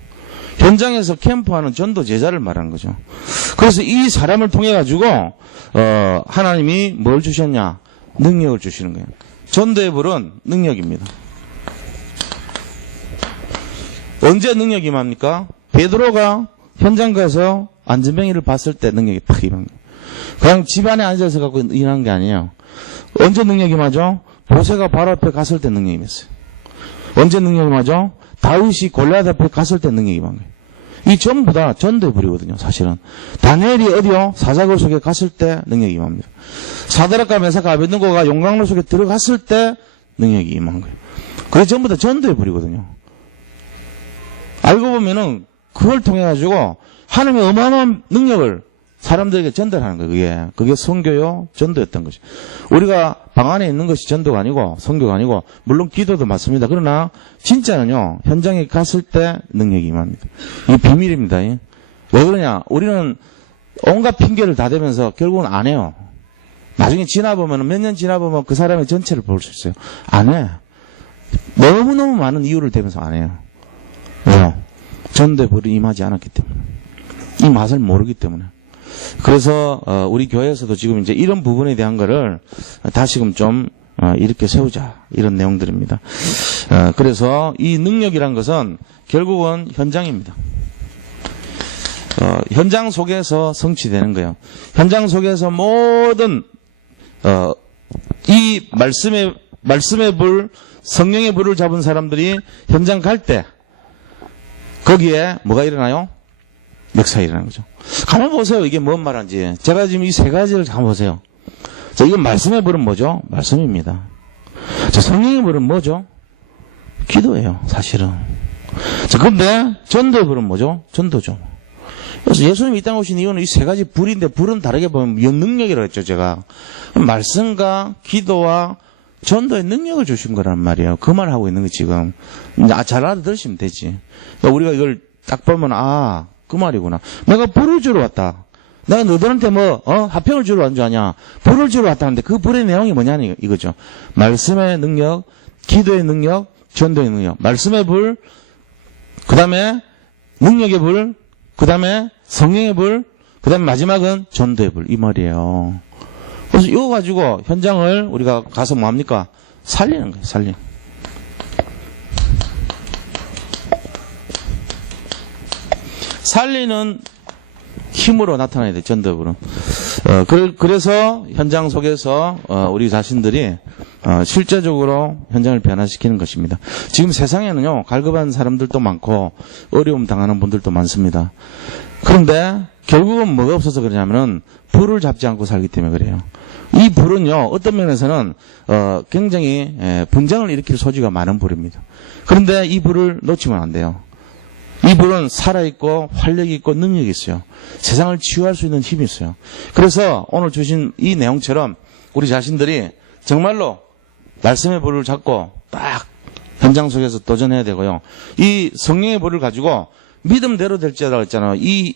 현장에서 캠프하는 전도 제자를 말하는 거죠. 그래서 이 사람을 통해 가지고 하나님이 뭘 주셨냐? 능력을 주시는 거예요. 전도의 불은 능력입니다. 언제 능력이 임합니까? 베드로가 현장 가서 안전병이를 봤을 때 능력이 팍 임한 거예요. 그냥 집안에 앉아서 갖고 일하는 게 아니에요. 언제 능력이 임하죠? 모세가 바로 앞에 갔을 때 능력이 임했어요. 언제 능력이 임하죠? 다윗이 골리앗 앞에 갔을 때 능력이 임한 거예요. 이 전부 다 전도의 불이거든요. 사실은. 다니엘이 어디요? 사자굴 속에 갔을 때 능력이 임합니다. 사드락과 메삭과 아벳느고가 용광로 속에 들어갔을 때 능력이 임한 거예요. 그래서 전부 다 전도의 불이거든요. 알고 보면은 그걸 통해 가지고 하나님의 어마어마한 능력을 사람들에게 전달하는 거예요. 그게 선교요, 전도였던 거죠. 우리가 방 안에 있는 것이 전도가 아니고 선교가 아니고 물론 기도도 맞습니다. 그러나 진짜는요, 현장에 갔을 때 능력이 임합니다. 이게 비밀입니다. 왜 그러냐? 우리는 온갖 핑계를 다 대면서 결국은 안 해요. 나중에 지나보면 몇 년 지나보면 그 사람의 전체를 볼 수 있어요. 안 해. 너무너무 많은 이유를 대면서 안 해요. 왜요? 전도의 불이 임하지 않았기 때문에. 이 맛을 모르기 때문에. 그래서 우리 교회에서도 지금 이제 이런 부분에 대한 거를 다시금 좀 이렇게 세우자 이런 내용들입니다. 그래서 이 능력이란 것은 결국은 현장입니다. 현장 속에서 성취되는 거예요. 현장 속에서 모든 이 말씀의 불, 성령의 불을 잡은 사람들이 현장 갈 때 거기에 뭐가 일어나요? 역사가 일어나는 거죠. 가만 보세요. 이게 뭔 말인지. 제가 지금 이 세 가지를 가만 보세요. 자, 이건 말씀의 불은 뭐죠? 말씀입니다. 자, 성령의 불은 뭐죠? 기도예요, 사실은. 자, 근데 전도의 불은 뭐죠? 전도죠. 그래서 예수님이 이 땅에 오신 이유는 이 세 가지 불인데, 불은 다르게 보면 능력이라고 했죠, 제가. 말씀과 기도와 전도의 능력을 주신 거란 말이에요. 그 말을 하고 있는 거 지금. 잘 알아들으시면 되지. 그러니까 우리가 이걸 딱 보면 그 말이구나. 내가 불을 주러 왔다. 내가 너희들한테 화평을 주러 왔는 줄 아냐. 불을 주러 왔다는데 그 불의 내용이 뭐냐니 이거죠. 말씀의 능력, 기도의 능력, 전도의 능력. 말씀의 불, 그 다음에 능력의 불, 그 다음에 성령의 불, 그 다음에 마지막은 전도의 불. 이 말이에요. 그래서 이거 가지고 현장을 우리가 가서 뭐합니까? 살리는 거예요. 살리는 힘으로 나타나야 돼, 전도불은. 그래서 현장 속에서 우리 자신들이 실제적으로 현장을 변화시키는 것입니다. 지금 세상에는요, 갈급한 사람들도 많고 어려움 당하는 분들도 많습니다. 그런데 결국은 뭐가 없어서 그러냐면은 불을 잡지 않고 살기 때문에 그래요. 이 불은요, 어떤 면에서는 굉장히 분쟁을 일으킬 소지가 많은 불입니다. 그런데 이 불을 놓치면 안 돼요. 이 불은 살아있고 활력이 있고 능력이 있어요. 세상을 치유할 수 있는 힘이 있어요. 그래서 오늘 주신 이 내용처럼 우리 자신들이 정말로 말씀의 볼을 잡고 딱 현장 속에서 도전해야 되고요. 이 성령의 볼을 가지고 믿음대로 될지라고 했잖아요. 이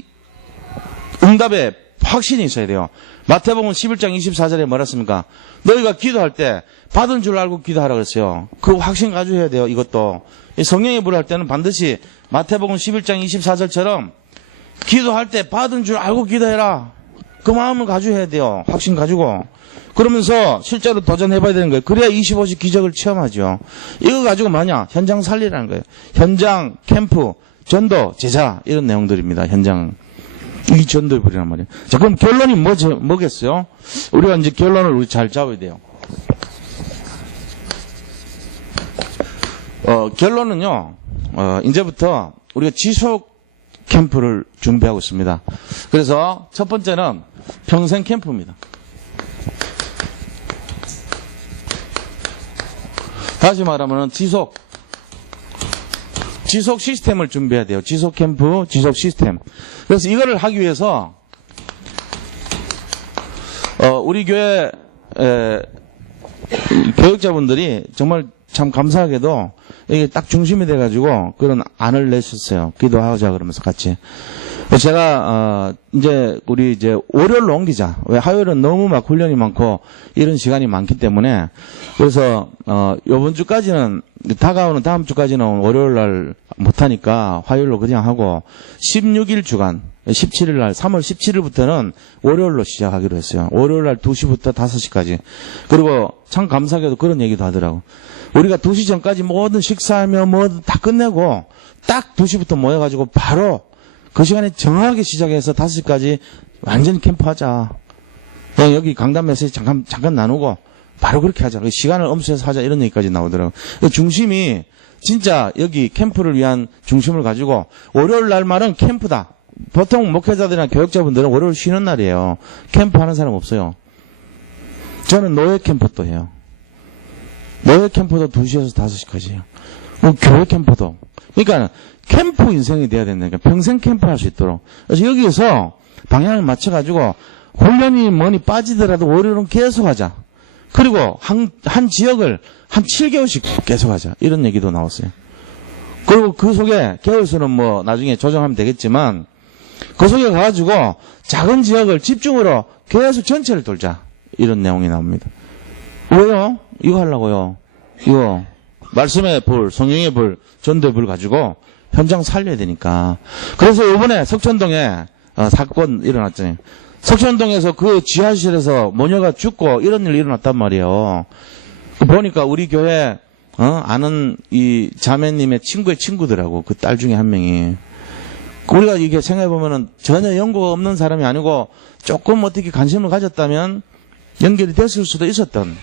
응답에 확신이 있어야 돼요. 마태복음 11장 24절에 뭐라 했습니까? 너희가 기도할 때 받은 줄 알고 기도하라고 했어요. 그 확신 가지고 해야 돼요. 이것도. 이 성령의 불을 할 때는 반드시 마태복음 11장 24절처럼 기도할 때 받은 줄 알고 기도해라. 그 마음을 가지고 해야 돼요. 확신 가지고. 그러면서 실제로 도전해봐야 되는 거예요. 그래야 25시 기적을 체험하죠. 이거 가지고 뭐냐? 현장 살리라는 거예요. 현장, 캠프, 전도, 제자 이런 내용들입니다. 현장. 이 전도의 불이란 말이에요. 자, 그럼 결론이 뭐겠어요? 우리가 이제 결론을 우리 잘 잡아야 돼요. 결론은요, 이제부터 우리가 지속 캠프를 준비하고 있습니다. 그래서 첫 번째는 평생 캠프입니다. 다시 말하면 지속 시스템을 준비해야 돼요. 지속 캠프, 지속 시스템. 그래서 이거를 하기 위해서 우리 교회 교육자분들이 정말 참 감사하게도 이게 딱 중심이 돼가지고 그런 안을 내셨어요. 기도하자 그러면서 같이. 제가 이제 우리 이제 월요일로 옮기자. 왜 화요일은 너무 막 훈련이 많고 이런 시간이 많기 때문에 그래서 요번 주까지는 다가오는 다음 주까지는 월요일 날 못하니까 화요일로 그냥 하고 16일 주간 17일 날 3월 17일부터는 월요일로 시작하기로 했어요. 월요일 날 2시부터 5시까지. 그리고 참 감사하게도 그런 얘기도 하더라고. 우리가 2시 전까지 모든 식사하며 뭐 다 끝내고 딱 2시부터 모여가지고 바로 그 시간에 정확하게 시작해서 5시까지 완전히 캠프하자. 그냥 여기 강단 메시지 잠깐 나누고 바로 그렇게 하자. 시간을 엄수해서 하자 이런 얘기까지 나오더라고요. 중심이 진짜 여기 캠프를 위한 중심을 가지고 월요일 날 말은 캠프다. 보통 목회자들이나 교육자분들은 월요일 쉬는 날이에요. 캠프 하는 사람 없어요. 저는 노예 캠프도 해요. 노예 캠프도 2시에서 5시까지예요. 교회 캠프도. 그러니까 캠프 인생이 돼야 된다니까. 평생 캠프 할 수 있도록. 그래서 여기에서 방향을 맞춰가지고 훈련이 뭐니 빠지더라도 월요일은 계속 하자. 그리고 한 지역을 한 7개월씩 계속 하자. 이런 얘기도 나왔어요. 그리고 그 속에 개월수는 뭐 나중에 조정하면 되겠지만 그 속에 가가지고 작은 지역을 집중으로 계속 전체를 돌자. 이런 내용이 나옵니다. 왜요? 이거 하려고요. 이거 말씀의 불, 성령의 불, 전도의 불 가지고 현장 살려야 되니까. 그래서 이번에 석천동에 사건 일어났잖아요. 석천동에서 그 지하실에서 모녀가 죽고 이런 일이 일어났단 말이에요. 보니까 우리 교회 아는 이 자매님의 친구의 친구들하고 그 딸 중에 한 명이 우리가 이게 생각해보면은 전혀 연고가 없는 사람이 아니고 조금 어떻게 관심을 가졌다면 연결이 됐을 수도 있었던.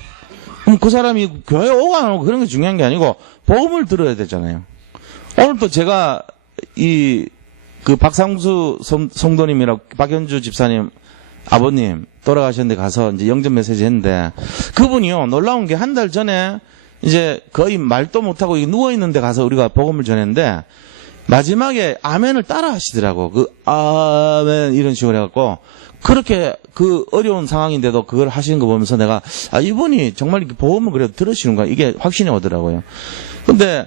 그럼 그 사람이 교회 오고 안 오고 그런 게 중요한 게 아니고 복음을 들어야 되잖아요. 오늘 또 제가 그 박상수 성도님이라고 박현주 집사님 아버님 돌아가셨는데 가서 이제 영접 메시지 했는데 그분이요 놀라운 게 한 달 전에 이제 거의 말도 못하고 누워있는데 가서 우리가 복음을 전했는데 마지막에 아멘을 따라 하시더라고. 그 아멘 이런 식으로 해갖고 그렇게 그 어려운 상황인데도 그걸 하시는 거 보면서 내가 이분이 정말 이렇게 복음을 그래도 들으시는구나 이게 확신이 오더라고요. 근데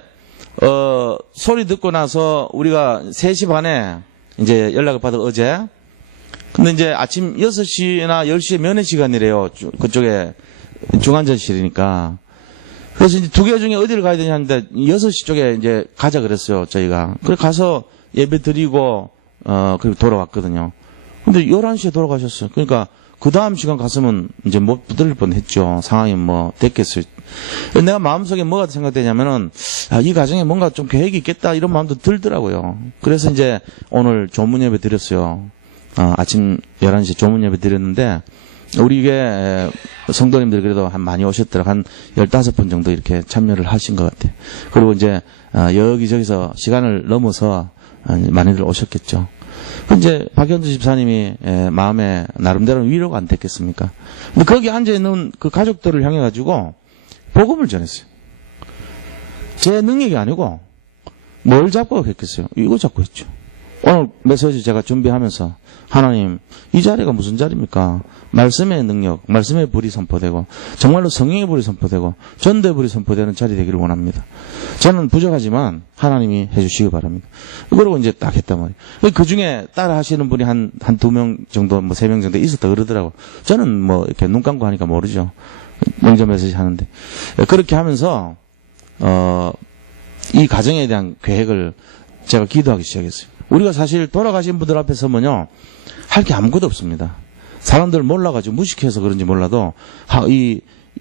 소리 듣고 나서 우리가 3시 반에 이제 연락을 받아 어제. 근데 이제 아침 6시나 10시에 면회 시간이래요. 그쪽에 중환자실이니까. 그래서 이제 2개 중에 어디를 가야 되냐 하는데 6시 쪽에 이제 가자 그랬어요, 저희가. 그래 가서 예배 드리고 그리고 돌아왔거든요. 근데 11시에 돌아가셨어요. 그러니까 그 다음 시간 갔으면 이제 못 붙들 뻔했죠. 상황이 뭐 됐겠어요. 내가 마음속에 뭐가 생각되냐면은 이 가정에 뭔가 좀 계획이 있겠다 이런 마음도 들더라고요. 그래서 이제 오늘 조문 예배 드렸어요. 아침 11시에 조문 예배 드렸는데 우리 교회 성도님들이 그래도 많이 오셨더라고요. 한 15분 정도 이렇게 참여를 하신 것 같아요. 그리고 이제 여기저기서 시간을 넘어서 많이들 오셨겠죠. 이제 박현주 집사님이 마음에 나름대로 위로가 안 됐겠습니까? 근데 거기 앉아있는 그 가족들을 향해가지고 복음을 전했어요. 제 능력이 아니고 뭘 잡고 했겠어요? 이거 잡고 했죠. 오늘 메시지 제가 준비하면서 하나님 이 자리가 무슨 자리입니까? 말씀의 능력, 말씀의 불이 선포되고 정말로 성령의 불이 선포되고 전도의 불이 선포되는 자리 되기를 원합니다. 저는 부족하지만 하나님이 해주시기 바랍니다. 그러고 이제 딱 했단 말이에요. 그 중에 따라 하시는 분이 한 2명 정도, 뭐 3명 정도 있었다 그러더라고. 저는 뭐 이렇게 눈 감고 하니까 모르죠. 명절 메시지 하는데. 그렇게 하면서, 이 가정에 대한 계획을 제가 기도하기 시작했어요. 우리가 사실 돌아가신 분들 앞에 서면요, 할 게 아무것도 없습니다. 사람들 몰라가지고 무식해서 그런지 몰라도,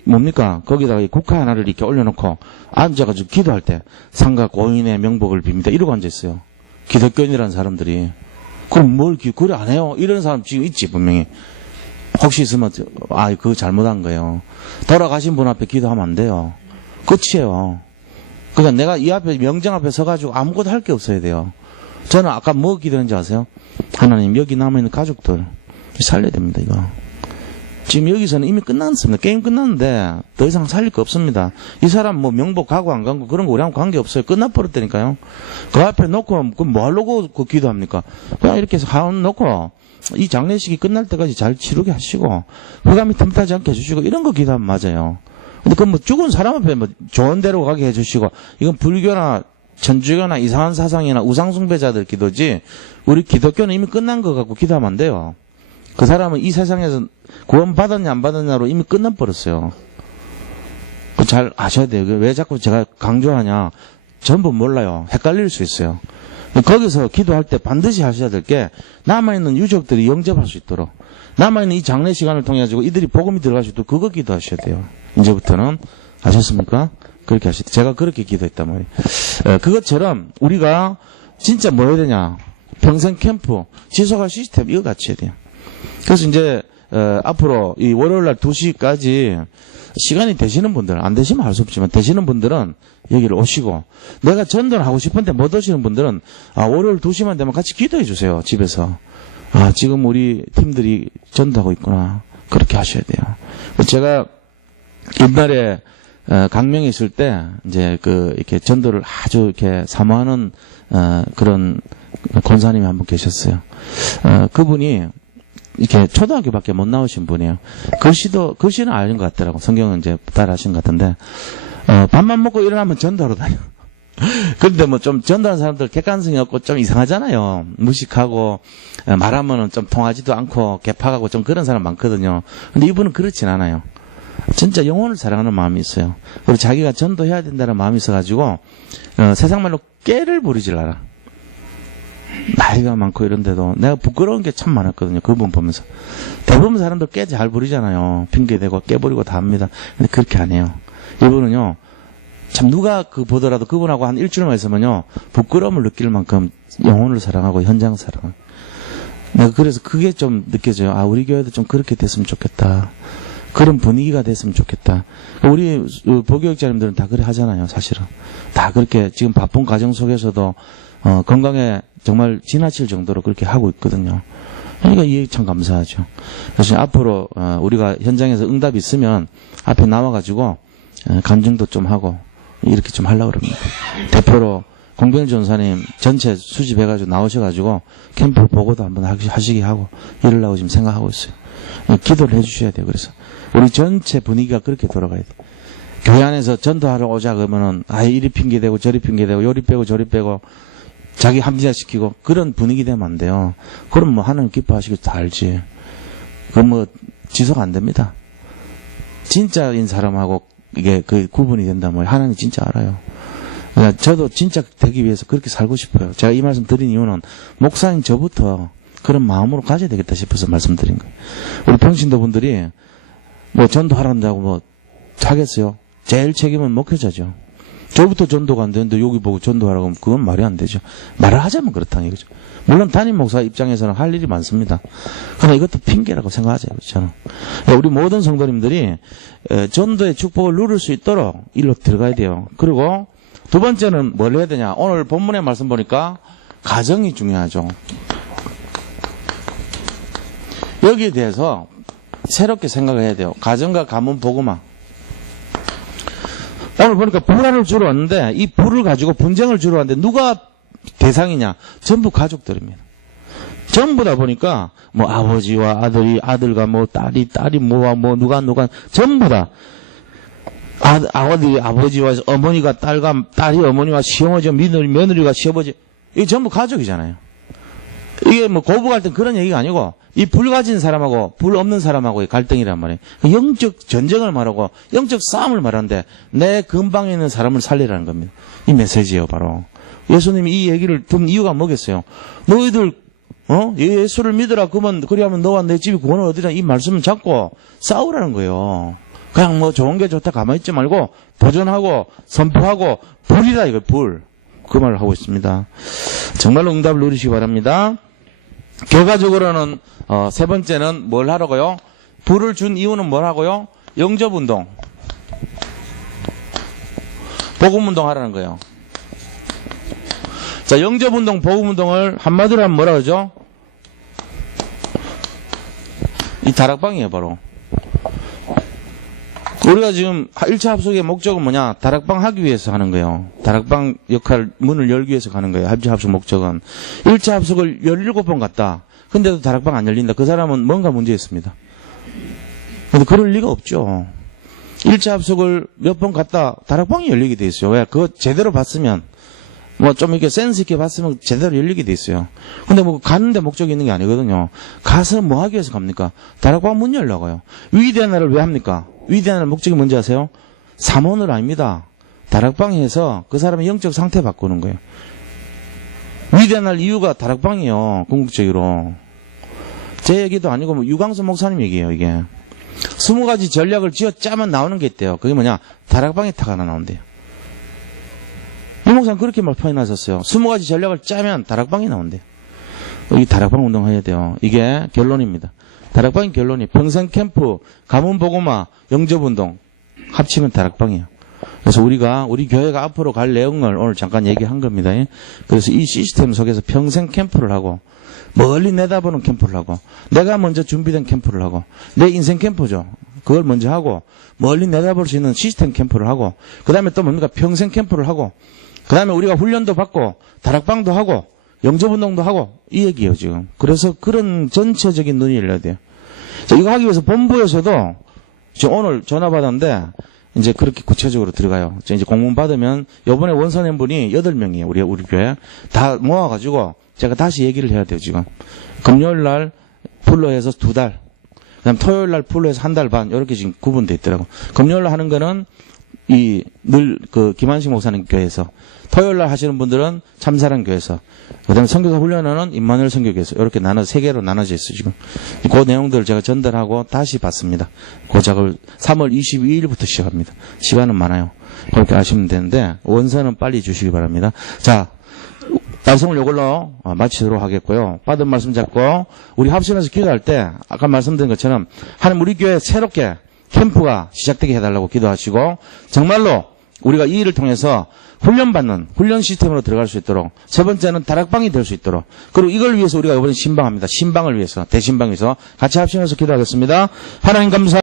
뭡니까? 거기다가 이 국화 하나를 이렇게 올려놓고 앉아가지고 기도할 때 상가 고인의 명복을 빕니다. 이러고 앉아있어요. 기독교인이라는 사람들이. 그럼 그래 안 해요? 이런 사람 지금 있지, 분명히. 혹시 있으면, 그거 잘못한 거예요. 돌아가신 분 앞에 기도하면 안 돼요. 끝이에요. 그러니까 내가 이 앞에, 명정 앞에 서가지고 아무것도 할 게 없어야 돼요. 저는 아까 뭐 기도했는지 아세요? 하나님, 여기 남아있는 가족들 살려야 됩니다, 이거. 지금 여기서는 이미 끝났습니다. 게임 끝났는데 더 이상 살릴 거 없습니다. 이 사람 뭐 명복 가고 안 가고 그런 거 우리하고 관계없어요. 끝나버렸다니까요. 그 앞에 놓고 뭐 하려고 그 기도합니까? 그냥 이렇게 해서 가운 놓고 이 장례식이 끝날 때까지 잘 치르게 하시고 흑암이 틈타지 않게 해주시고 이런 거 기도하면 맞아요. 근데 그 뭐 죽은 사람 앞에 뭐 좋은 데로 가게 해주시고 이건 불교나 천주교나 이상한 사상이나 우상숭배자들 기도지 우리 기독교는 이미 끝난 거 갖고 기도하면 안 돼요. 그 사람은 이 세상에서 구원 받았냐 안 받았냐로 이미 끝나버렸어요. 잘 아셔야 돼요. 왜 자꾸 제가 강조하냐. 전부 몰라요. 헷갈릴 수 있어요. 거기서 기도할 때 반드시 하셔야 될 게 남아있는 유족들이 영접할 수 있도록 남아있는 이 장례 시간을 통해 가지고 이들이 복음이 들어갈 수 있도록 그거 기도하셔야 돼요. 이제부터는 아셨습니까? 그렇게 하시죠. 제가 그렇게 기도했단 말이에요. 그것처럼 우리가 진짜 뭐 해야 되냐. 평생 캠프 지속할 시스템 이거 갖춰야 돼요. 그래서 이제 앞으로 이 월요일날 2시까지 시간이 되시는 분들, 안 되시면 할 수 없지만 되시는 분들은 여기를 오시고 내가 전도를 하고 싶은데 못 오시는 분들은 월요일 2시만 되면 같이 기도해 주세요. 집에서. 지금 우리 팀들이 전도하고 있구나. 그렇게 하셔야 돼요. 제가 옛날에 강명에 있을 때 이제 이렇게 전도를 아주 이렇게 사모하는 그런 권사님이 한 분 계셨어요. 그분이 이렇게 초등학교밖에 못 나오신 분이에요. 글씨는 아는 것 같더라고. 성경은 이제 따라하신 것 같은데, 밥만 먹고 일어나면 전도하러 다녀. 그런데 뭐 좀 전도하는 사람들 객관성이 없고 좀 이상하잖아요. 무식하고, 말하면은 좀 통하지도 않고, 개파가고 좀 그런 사람 많거든요. 근데 이분은 그렇진 않아요. 진짜 영혼을 사랑하는 마음이 있어요. 그리고 자기가 전도해야 된다는 마음이 있어가지고, 세상 말로 깨를 부리질 않아. 나이가 많고 이런데도 내가 부끄러운 게 참 많았거든요. 그분 보면서. 대부분 사람들 깨 잘 부리잖아요. 핑계대고 깨부리고 다 합니다. 근데 그렇게 안 해요. 이분은요. 참 누가 보더라도 그분하고 한 일주일만 있으면요. 부끄러움을 느낄 만큼 영혼을 사랑하고 현장을 사랑하고. 내가 그래서 그게 좀 느껴져요. 우리 교회도 좀 그렇게 됐으면 좋겠다. 그런 분위기가 됐으면 좋겠다. 우리 보교육자님들은 다 그래 하잖아요. 사실은. 다 그렇게 지금 바쁜 가정 속에서도 건강에 정말 지나칠 정도로 그렇게 하고 있거든요. 그러니까 이게 참 감사하죠. 그래서 앞으로 우리가 현장에서 응답이 있으면 앞에 나와가지고 간증도 좀 하고 이렇게 좀 하려고 그럽니다. 대표로 공병 전사님 전체 수집해가지고 나오셔가지고 캠프 보고도 한번 하시게 하고 이러려고 지금 생각하고 있어요. 기도를 해주셔야 돼요. 그래서 우리 전체 분위기가 그렇게 돌아가야 돼요. 교회 안에서 전도하러 오자 그러면은 이리 핑계대고 저리 핑계대고 요리 빼고 저리 빼고 자기 합리화시키고 그런 분위기 되면 안 돼요. 그럼 뭐 하나님 기뻐하시고 다 알지. 그럼 뭐 지속 안 됩니다. 진짜인 사람하고 이게 그 구분이 된다면 하나님 진짜 알아요. 그러니까 저도 진짜 되기 위해서 그렇게 살고 싶어요. 제가 이 말씀 드린 이유는 목사인 저부터 그런 마음으로 가져야 되겠다 싶어서 말씀드린 거예요. 우리 평신도 분들이 뭐 전도하란다고 뭐 하겠어요. 제일 책임은 목회자죠. 저부터 전도가 안 되는데 여기 보고 전도하라고 하면 그건 말이 안 되죠. 말을 하자면 그렇다는 얘기죠. 물론 담임 목사 입장에서는 할 일이 많습니다. 그러나 이것도 핑계라고 생각하자요. 저는. 우리 모든 성도님들이 전도의 축복을 누릴 수 있도록 일로 들어가야 돼요. 그리고 두 번째는 뭘 해야 되냐. 오늘 본문의 말씀 보니까 가정이 중요하죠. 여기에 대해서 새롭게 생각을 해야 돼요. 가정과 가문 복음화. 오늘 보니까 불화를 주러 왔는데 이 불을 가지고 분쟁을 주러 왔는데 누가 대상이냐? 전부 가족들입니다. 전부 다 보니까 뭐 아버지와 아들이, 아들과 뭐 딸이 뭐와 뭐 누가 전부 다 아버지와 어머니가 딸과 딸이 어머니와 시어머니와 며느리가 시어머니, 이게 전부 가족이잖아요. 이게 뭐 고부 갈등 그런 얘기가 아니고 이 불 가진 사람하고 불 없는 사람하고의 갈등이란 말이에요. 영적 전쟁을 말하고 영적 싸움을 말하는데 내 근방에 있는 사람을 살리라는 겁니다. 이 메시지예요, 바로. 예수님이 이 얘기를 든 이유가 뭐겠어요? 너희들 예수를 믿으라 그리하면 너와 내 집이 구원을 얻으라, 이 말씀을 잡고 싸우라는 거예요. 그냥 뭐 좋은 게 좋다 가만히 있지 말고 도전하고 선포하고 불이다, 이거 불. 그 말을 하고 있습니다. 정말로 응답을 누리시기 바랍니다. 결과적으로는 세 번째는 뭘 하라고요? 불을 준 이유는 뭘 하고요? 영접운동, 복음운동 하라는 거예요. 자, 영접운동, 복음운동을 한마디로 하면 뭐라 그러죠? 이 다락방이에요, 바로. 우리가 지금 1차 합숙의 목적은 뭐냐? 다락방 하기 위해서 하는 거예요. 다락방 역할, 문을 열기 위해서 가는 거예요. 1차 합숙 목적은. 1차 합숙을 17번 갔다. 근데도 다락방 안 열린다. 그 사람은 뭔가 문제 있습니다. 근데 그럴 리가 없죠. 1차 합숙을 몇 번 갔다 다락방이 열리게 돼 있어요. 왜? 그거 제대로 봤으면, 뭐 좀 이렇게 센스 있게 봤으면 제대로 열리게 돼 있어요. 근데 뭐 가는데 목적이 있는 게 아니거든요. 가서 뭐 하기 위해서 갑니까? 다락방 문 열려고요. 위대한 날을 왜 합니까? 위대한 날 목적이 뭔지 아세요? 삼원을 아닙니다. 다락방에서 그 사람의 영적 상태 바꾸는 거예요. 위대한 날 이유가 다락방이에요. 궁극적으로. 제 얘기도 아니고 뭐 유광수 목사님 얘기예요, 이게. 20가지 전략을 쥐어 짜면 나오는 게 있대요. 그게 뭐냐? 다락방에 타가 하나 나온대요. 이 목사님 그렇게 말 표현하셨어요. 20가지 전략을 짜면 다락방이 나온대요. 이 다락방 운동해야 돼요. 이게 결론입니다. 다락방의 결론이 평생 캠프, 가문 복음화, 영접운동 합치면 다락방이에요. 그래서 우리 교회가 앞으로 갈 내용을 오늘 잠깐 얘기한 겁니다. 그래서 이 시스템 속에서 평생 캠프를 하고 멀리 내다보는 캠프를 하고 내가 먼저 준비된 캠프를 하고 내 인생 캠프죠. 그걸 먼저 하고 멀리 내다볼 수 있는 시스템 캠프를 하고 그 다음에 또 뭡니까? 평생 캠프를 하고 그 다음에 우리가 훈련도 받고 다락방도 하고 영접운동도 하고 이 얘기예요, 지금. 그래서 그런 전체적인 눈이 열려야 돼요. 자, 이거 하기 위해서 본부에서도 지금 오늘 전화 받았는데 이제 그렇게 구체적으로 들어가요. 이제 공문 받으면 요번에 원서낸 분이 8명이에요. 우리 교회. 다 모아가지고 제가 다시 얘기를 해야 돼요, 지금. 금요일 날 풀로 해서 2달. 그 다음 토요일 날 풀로 해서 1달 반. 이렇게 지금 구분되어 있더라고. 금요일 날 하는 거는 김한식 목사님 교회에서. 토요일 날 하시는 분들은 참사랑 교회에서. 그 다음에 선교사 훈련하는 임마누엘 선교교회에서. 이렇게 3개로 나눠져 있어요, 지금. 그 내용들을 제가 전달하고 다시 받습니다. 그 작업을 3월 22일부터 시작합니다. 시간은 많아요. 그렇게 하시면 되는데, 원서는 빨리 주시기 바랍니다. 자, 말씀을 이걸로 마치도록 하겠고요. 받은 말씀 잡고, 우리 합심해서 기도할 때, 아까 말씀드린 것처럼, 하나님 우리 교회 새롭게 캠프가 시작되게 해달라고 기도하시고, 정말로 우리가 이 일을 통해서 훈련받는 훈련 시스템으로 들어갈 수 있도록, 세 번째는 다락방이 될 수 있도록, 그리고 이걸 위해서 우리가 이번에 신방합니다. 신방을 위해서, 대신방을 위해서 같이 합심해서 기도하겠습니다. 하나님 감사